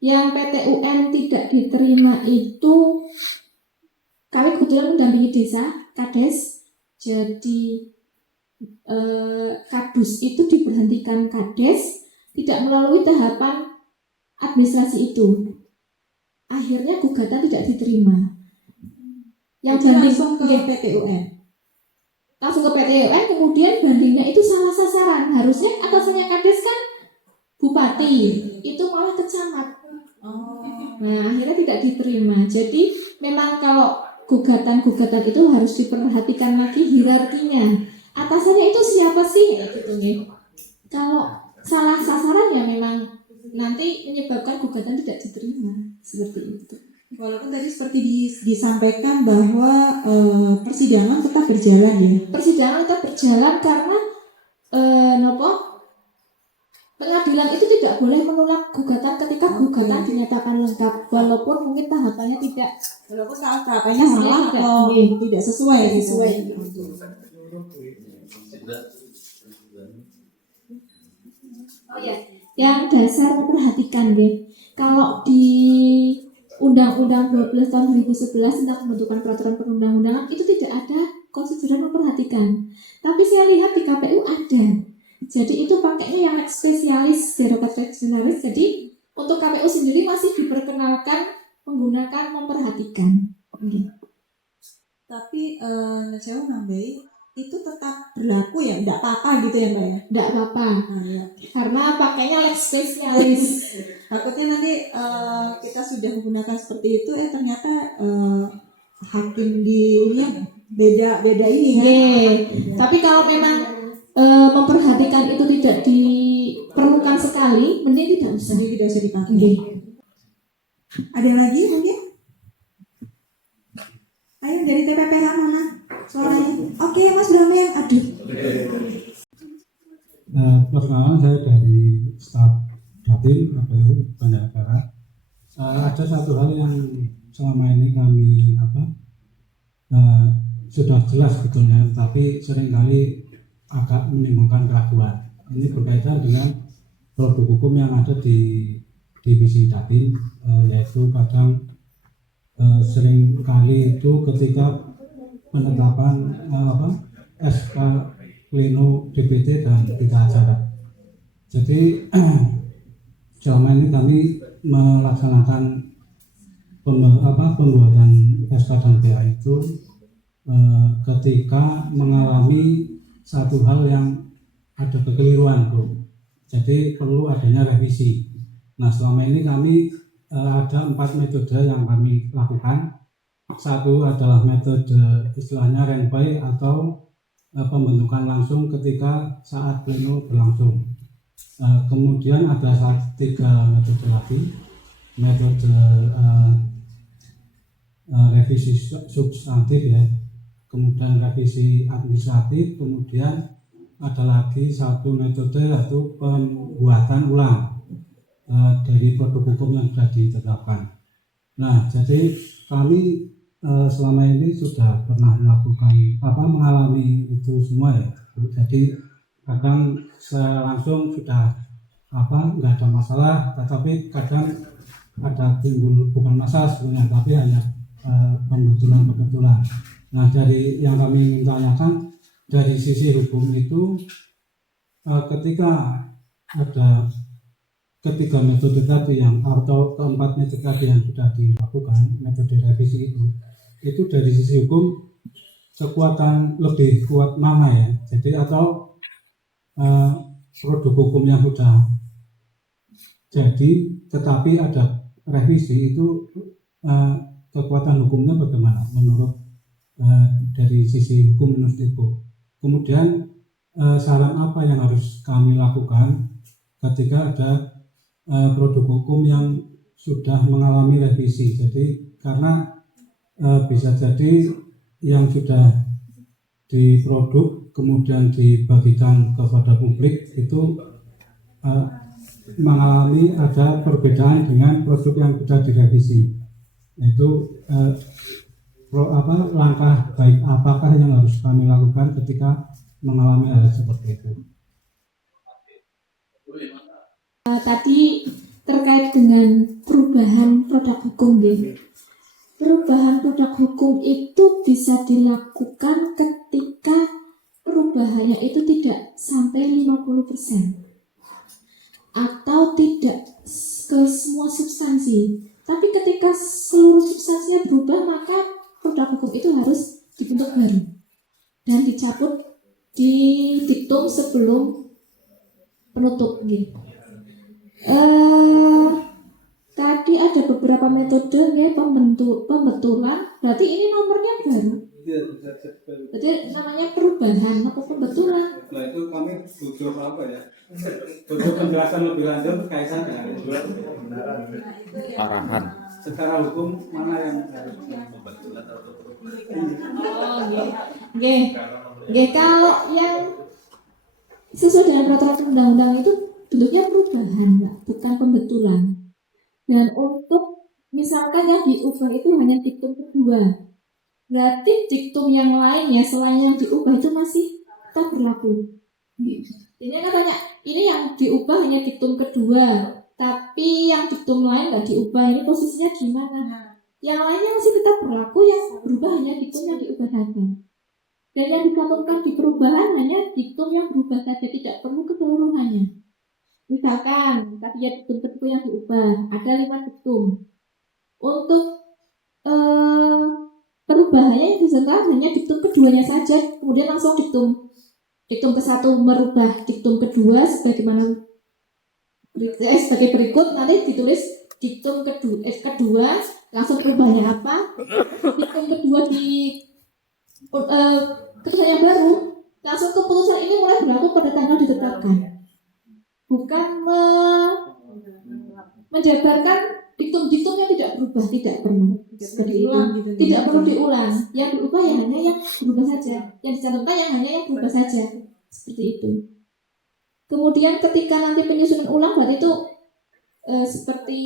yang PT UN tidak diterima itu kami kebetulan mendampingi desa Kades, jadi Kadus itu diberhentikan Kades, tidak melalui tahapan administrasi itu. Akhirnya gugatan tidak diterima. Yang banding langsung ke PT UN. Langsung ke PT UN, kemudian bandingnya itu salah sasaran. Harusnya atasannya Kades kan bupati, itu malah ke camat. Nah, akhirnya tidak diterima. Jadi memang kalau gugatan-gugatan itu harus diperhatikan lagi hierarkinya. Atasannya itu siapa sih? Gitu nih. Kalau salah sasaran ya memang nanti menyebabkan gugatan tidak diterima. Seperti itu. Walaupun tadi seperti disampaikan bahwa persidangan tetap berjalan ya. Persidangan tetap berjalan karena pengadilan itu tidak boleh menolak gugatan ketika gugatan dinyatakan lengkap, walaupun mungkin tahapannya tidak, Walaupun tahapannya salah atau tidak sesuai. Oh ya, yang dasar memperhatikan deh. Kalau di Undang-Undang 12 tahun 2011 tentang pembentukan peraturan perundang-undangan itu tidak ada konsideran memperhatikan. Tapi saya lihat di KPU ada. Jadi itu pakainya yang spesialis, derogat spesialis. Jadi untuk KPU sendiri masih diperkenalkan menggunakan memperhatikan. Tapi saya nambahin itu tetap berlaku ya, tidak apa-apa gitu ya Mbak ya? Tidak apa-apa. Nah, ya. Karena pakainya yang spesialis. Takutnya nanti kita sudah menggunakan seperti itu, ternyata hakim di ini beda ini kan? Tapi kalau memang memperhatikan itu tidak diperlukan sekali, mending tidak usah. Jadi tidak usah dipakai. Ada lagi mungkin? Ayo dari TPPH mana suaranya? Oke Mas Bramen, aduh. Perkenalkan saya dari staf Dapil KPU Banjarnegara. Ada satu hal yang selama ini kami sudah jelas betulnya, tapi seringkali agak menimbulkan keraguan. Ini berkaitan dengan produk hukum yang ada di divisi Dapil, yaitu kadang seringkali itu ketika penetapan SK Pleno DPT dan berita acara. Jadi selama ini kami melaksanakan pembuatan SK dan PA itu ketika mengalami satu hal yang ada kekeliruan, Bro. Jadi perlu adanya revisi. Nah, selama ini kami ada 4 metode yang kami lakukan. Satu adalah metode istilahnya rank by atau pembentukan langsung ketika saat pleno berlangsung. Kemudian ada 3 metode lagi, metode revisi substantif ya, kemudian revisi administratif, kemudian ada lagi satu metode yaitu pembuatan ulang dari produk hukum yang sudah ditetapkan. Nah, jadi kami selama ini sudah pernah mengalami itu semua ya. Jadi kadang saya langsung sudah nggak ada masalah, tetapi kadang ada timbul bukan masalah sebenarnya, tapi hanya pembetulan. Nah, dari yang kami ingin tanyakan dari sisi hukum itu, ketika ada ketiga metode tadi atau keempat metode tadi yang sudah dilakukan, metode revisi itu dari sisi hukum kekuatan lebih kuat mana ya? Jadi atau produk hukum yang sudah jadi tetapi ada revisi itu kekuatan hukumnya bagaimana menurut dari sisi hukum menurut Ibu? Kemudian saran apa yang harus kami lakukan ketika ada produk hukum yang sudah mengalami revisi? Jadi karena bisa jadi yang sudah diproduk kemudian dibagikan kepada publik itu mengalami ada perbedaan dengan produk yang sudah direvisi. Itu langkah baik apakah yang harus kami lakukan ketika mengalami hal seperti itu? Tadi terkait dengan perubahan produk hukum ya. Perubahan produk hukum itu bisa dilakukan ketika perubahannya itu tidak sampai 50% atau tidak ke semua substansi. Tapi ketika seluruh substansinya berubah, maka produk hukum itu harus dibentuk baru dan dicabut di diktum sebelum penutup gitu. Tadi ada beberapa metode ya, pembetulan. Berarti ini nomornya baru. Berarti namanya perubahan atau pembetulan. Nah itu kami butuh apa ya? Butuh penjelasan lebih lanjut berkaitan dengan arahan secara hukum mana yang harus pembetulan atau Kalau yang sesuai dengan peraturan undang-undang itu bentuknya perubahan, Mbak, bukan pembetulan. Dan untuk misalkan yang diubah itu hanya diktum kedua, berarti diktum yang lainnya selain yang diubah itu masih tetap berlaku. Ini katanya ini yang diubah hanya diktum kedua, tapi yang diktum lain nggak diubah. Ini posisinya gimana? Yang lainnya masih tetap berlaku, yang berubah hanya diktum yang diubah saja. Dan yang dicantumkan di perubahan hanya diktum yang berubah saja, tidak perlu keseluruhannya. Misalkan tadi ya diktum kedua yang diubah, ada 5 diktum. Untuk perubahannya yang disangka hanya diktum keduanya saja, kemudian langsung diktum ke-1 merubah diktum kedua sebagaimana sebagai berikut. Nanti ditulis diktum kedua langsung perubahannya apa, diktum kedua di keputusan yang baru langsung keputusan ini mulai berlaku pada tanggal ditetapkan, bukan menjabarkan diktum-diktum yang tidak berubah, tidak perlu seperti itu, tidak perlu diulang. Yang diubah yang hanya yang berubah saja, yang dicantumkan yang hanya yang berubah saja, seperti itu. Kemudian ketika nanti penyusunan ulang berarti itu seperti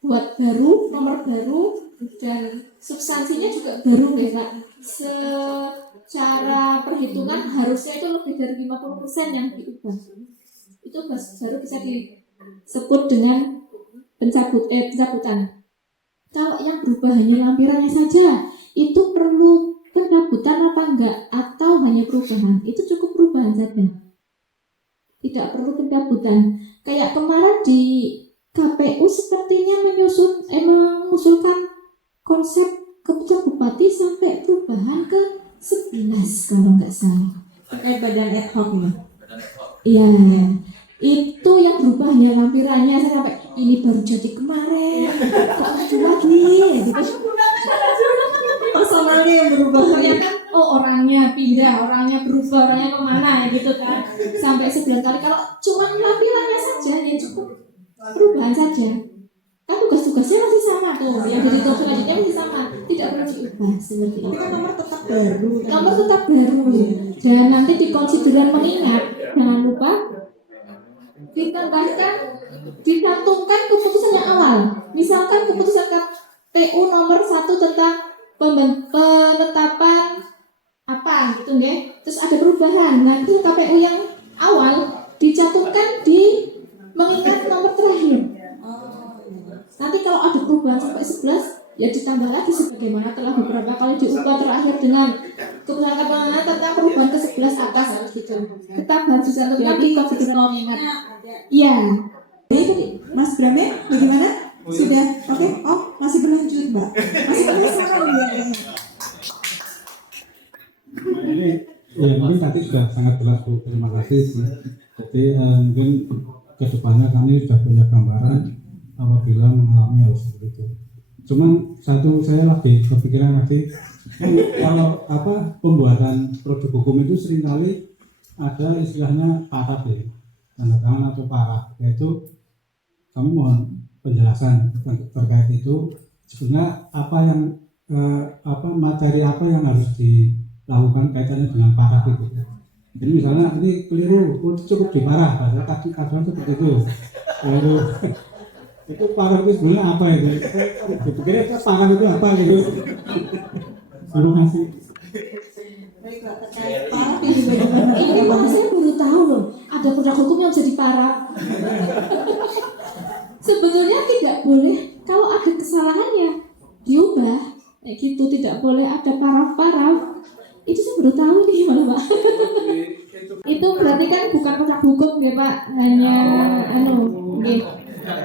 buat baru, nomor baru, dan substansinya juga baru ya Kak. Secara perhitungan harusnya itu lebih dari 50% yang diubah. Itu baru bisa disebut dengan pencabutan. Kalau yang berubah hanya lampirannya saja, itu perlu pencabutan apa enggak? Atau hanya perubahan? Itu cukup perubahan saja, tidak perlu pencabutan. Kayak kemarin di KPU sepertinya mengusulkan konsep keputusan bupati sampai perubahan ke 11 kalau nggak salah. Badan ad hoc nih. Iya, itu yang berubah hanya lampirannya. Saya sampai ini baru jadi kemarin, kok maju lagi gitu. Personalnya yang berubah ya kan? Orangnya pindah, orangnya berubah, orangnya kemana ya gitu kan. Sampai 9 kali. Kalau cuma lampirannya saja ya cukup perubahan saja. Kan tugas-tugasnya masih sama tuh. yang dihitung selanjutnya masih sama, tidak perlu diubah seperti Tapi itu. kan nomor tetap baru. kan? Nomor tetap baru dan nanti di konsideran mengingat jangan lupa ditambahkan dicantumkan keputusan yang awal. Misalkan keputusan KPU nomor 1 tentang penetapan apa gitu nggih. Terus ada perubahan. Nanti KPU yang awal dicantumkan di mengingat nomor terakhir. Nanti kalau ada perubahan sampai 11 ya ditambah lagi sebagaimana telah beberapa kali diubah terakhir dengan keputusan KPU tentang perubahan ke 11 atas harus gitu. Tetap harus dicantumkan di konsideran mengingat. Iya. Baik, Mas Brame, bagaimana? Sudah, oke? Oh, masih berlanjut, Mbak. Masih penasaran ya? Ini ya mungkin tadi sudah sangat jelas Bu, terima kasih sih. Jadi mungkin kedepannya kami sudah punya gambaran apabila mengalami hal seperti itu. Cuman satu saya lagi kepikiran tadi, kan kalau pembuatan produk hukum itu seringkali ada istilahnya paraf ya, tanda tangan atau paraf, yaitu kami mohon penjelasan terkait itu sebenarnya apa yang materi apa yang harus dilakukan kaitannya dengan paraf itu. Jadi misalnya ini keliru, cukup diparah, bahasa kadang seperti itu. Lalu itu paraf itu sebenarnya apa itu? Dipikirnya paraf itu apa gitu? Terima kasih. Baiklah, terkait paraf ini bagaimana? Ini malah saya baru tahu loh, ada produk hukum yang bisa diparaf. Sebenarnya tidak boleh kalau ada kesalahan ya diubah, kayak gitu, tidak boleh ada paraf-paraf. Itu saya baru tahu nih gimana Pak. Itu berarti kan bukan produk hukum ya Pak, hanya gitu.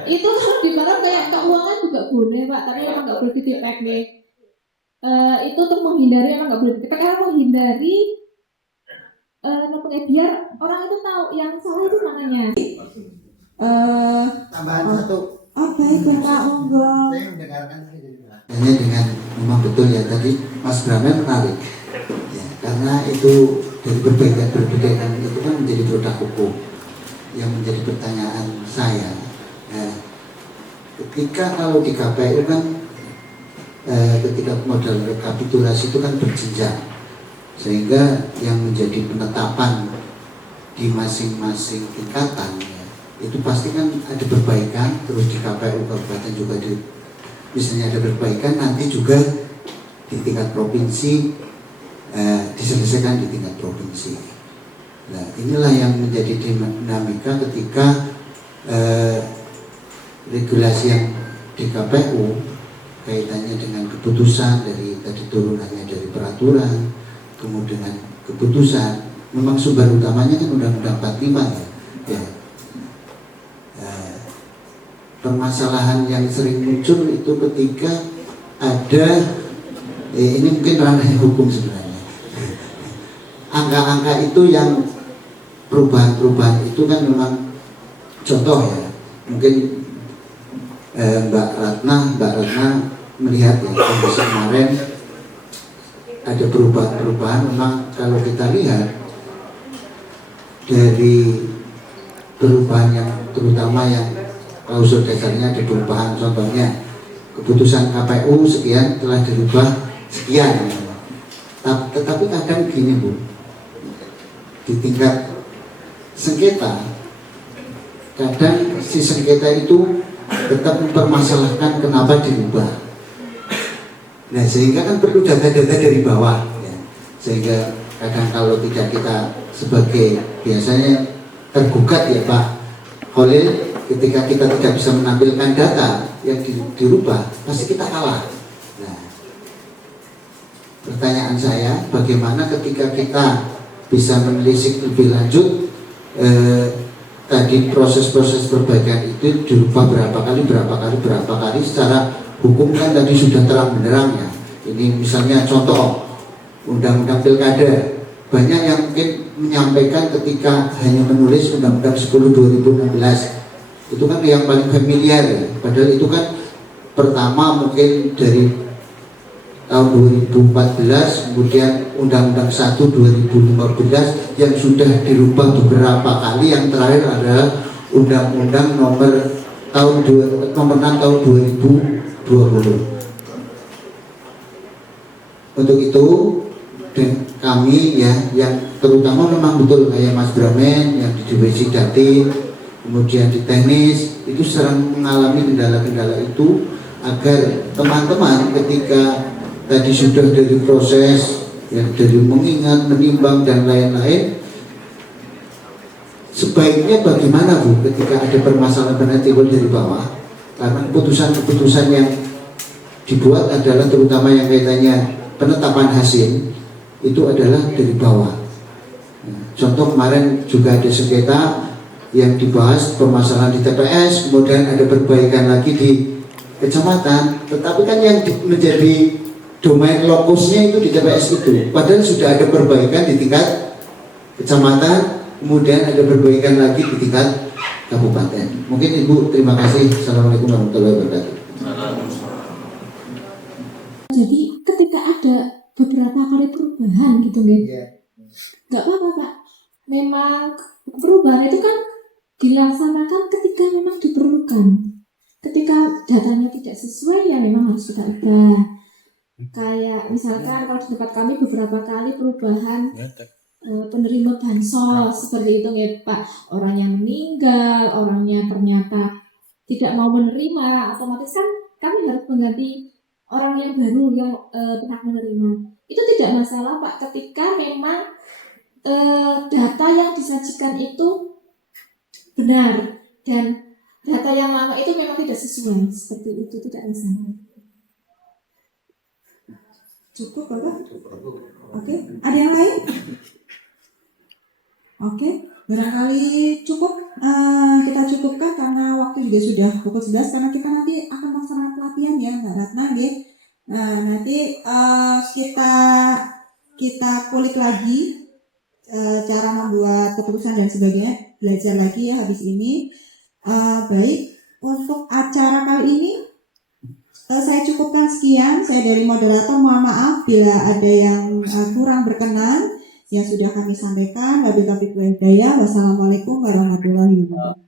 Itu kalau diparaf kayak keuangan juga boleh Pak, tapi emang nggak boleh ditipek nih. Itu untuk menghindari, emang nggak boleh ditipek karena menghindari biar orang itu tahu yang salah itu mananya. Tambahan satu. Baik, Bapak, monggo. Saya mendengarkan hanya dengan memang betul ya tadi Mas Brahman menarik ya, karena itu dari berbeda itu kan menjadi produk hukum. Yang menjadi pertanyaan saya ketika kalau di KPU kan ketika modal rekapitulasi itu kan berjenjang, sehingga yang menjadi penetapan di masing-masing tingkatan ya, itu pasti kan ada perbaikan, terus di KPU kabupaten juga misalnya ada perbaikan, nanti juga di tingkat provinsi diselesaikan di tingkat provinsi. Nah inilah yang menjadi dinamika ketika regulasi yang di KPU kaitannya dengan keputusan dari tadi turunannya dari peraturan, kemudian keputusan, memang sumber utamanya kan Undang-Undang 45 ya. Permasalahan yang sering muncul itu ketika ada ini mungkin ranah hukum sebenarnya. Angka-angka itu yang perubahan-perubahan itu kan memang contoh ya. Mungkin Mbak Ratna melihat ya kondisi kemarin ada perubahan-perubahan. Memang kalau kita lihat dari perubahan yang terutama yang klausul dasarnya ada perubahan, contohnya keputusan KPU sekian telah dirubah sekian. Tetapi kadang gini Bu, di tingkat sengketa kadang si sengketa itu tetap mempermasalahkan kenapa dirubah. Nah sehingga kan perlu data-data dari bawah ya. Sehingga kadang kalau tidak kita sebagai biasanya tergugat ya Pak Khalil, ketika kita tidak bisa menampilkan data yang dirubah, pasti kita kalah. Nah, pertanyaan saya, bagaimana ketika kita bisa menelisik lebih lanjut tadi proses-proses perbaikan itu dirubah berapa kali secara hukum kan tadi sudah terang benderang ya. Ini misalnya contoh Undang-Undang Pilkada, banyak yang mungkin menyampaikan ketika hanya menulis Undang-Undang 10 2016 itu kan yang paling familiar ya. Padahal itu kan pertama mungkin dari tahun 2014, kemudian Undang-Undang 1 2015 yang sudah dirubah beberapa kali. Yang terakhir adalah Undang-Undang nomor 6 tahun 2016 Untuk itu dan kami ya yang terutama memang betul kayak Mas Bramen yang di divisi Datin, kemudian di teknis itu sering mengalami kendala-kendala itu, agar teman-teman ketika tadi sudah dari proses yang dari mengingat, menimbang dan lain-lain, sebaiknya bagaimana Bu ketika ada permasalahan timbul dari bawah, karena keputusan-keputusan yang dibuat adalah terutama yang kaitannya penetapan hasil itu adalah dari bawah. Contoh kemarin juga ada sengketa yang dibahas permasalahan di TPS, kemudian ada perbaikan lagi di kecamatan, tetapi kan yang menjadi domain lokusnya itu di TPS itu, padahal sudah ada perbaikan di tingkat kecamatan, kemudian ada perbaikan lagi di tingkat kabupaten. Mungkin Ibu, terima kasih. Assalamualaikum warahmatullahi wabarakatuh. Jadi ketika ada beberapa kali perubahan gitu nggak apa-apa Pak. Memang perubahan itu kan dilaksanakan ketika memang diperlukan. Ketika datanya tidak sesuai ya memang harus kita ubah. Kayak misalkan kalau di tempat kami beberapa kali perubahan penerima bansos seperti itu ya Pak. Orangnya meninggal, orangnya ternyata tidak mau menerima, otomatis kan kami harus mengganti orang yang baru yang berhak menerima. Itu tidak masalah Pak ketika memang data yang disajikan itu benar dan data yang lama itu memang tidak sesuai, seperti itu tidak masalah. Cukup Bapak? Oke, ada yang lain? Oke, barangkali cukup, kita cukupkan karena waktu juga sudah pukul 11, karena kita nanti akan melaksanakan pelatihan ya Mbak Ratna ya. Nah nanti kita kulik lagi cara membuat keputusan dan sebagainya, belajar lagi ya habis ini. Baik, untuk acara kali ini saya cukupkan sekian. Saya dari moderator mohon maaf bila ada yang kurang berkenan yang sudah kami sampaikan. Wabillahi taufiq wal hidayah. Wassalamualaikum warahmatullahi wabarakatuh.